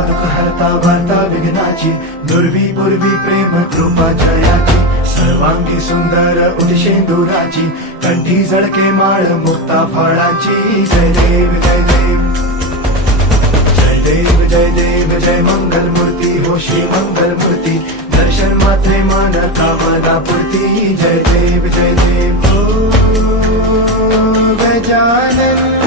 दुःख हरता वार्ता विघ्नाची, दुर्वी पूर्वी प्रेम कृपा जयाची, सर्वांगी सुंदर उदिशेंदुराची, कंठी झळके माळ मुक्ता फळाची. जय देव जय देव जय देव जय देव जय मंगल मूर्ती हो श्री मंगल मूर्ती, दर्शन मात्रे मान कामना पूर्ती. जय देव जय देव ओ गजानन